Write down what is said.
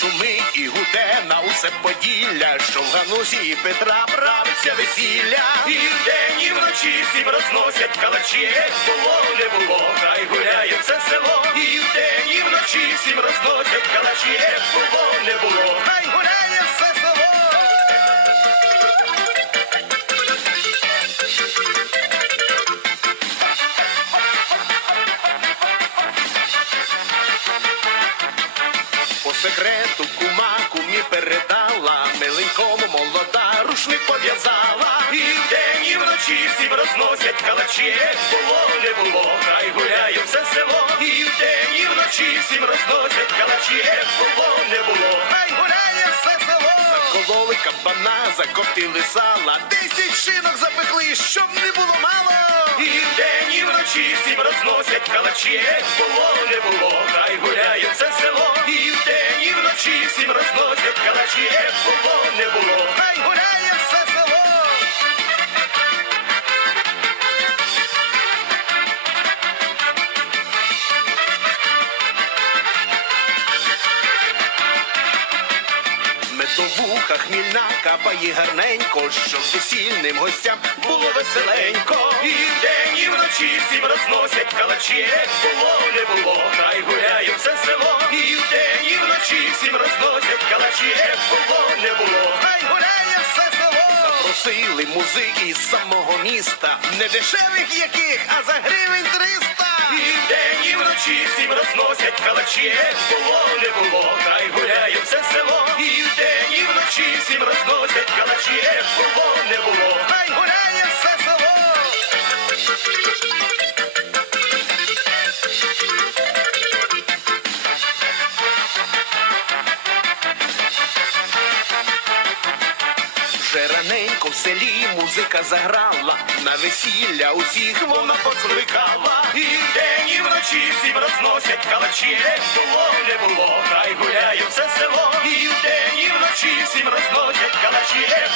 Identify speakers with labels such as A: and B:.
A: шумить і гуде на усе поділля, що в Ганусі і Петра правиться весілля. І вдень, і вночі всім розносять калачі. Було, не було, хай гуляє все село. І вдень, і вночі всім розносять калачі. Було, не було, хай секрету кума кумі передала, миленькому молода рушник пов'язала. І вдень, і вночі всім розносять калачі. Як було, не було, хай гуляє все село. І вдень, і вночі всім розносять калачі. Як було, не було, хай гуляє все село. Закололи кабана, закоптили сала, десять шинок запекли, щоб не було мало. І вдень, і вночі всім розносять калачі. Як було, не було, хай гуляє Медовуха хмільна капає гарненько, щоб весільним гостям було веселенько. І вдень, і вночі всім розносять калачі. Як було, не було, хай гуляє все село. І вдень, і вночі всім розносять калачі. Як було, не було, хай гуляє все село. Запросили музики з самого міста, не дешевих яких, а за гривень триста. І вдень, і вночі всім розносять калачі. Як було, не було, хай гуляє все село. Вночі всім розносять калачі. Як було, не було, хай гуляє все село. Вже раненько в селі музика заграла, на весілля усіх вона покликала. І вдень, і вночі всім розносять калачі. Як було, не було, Yeah.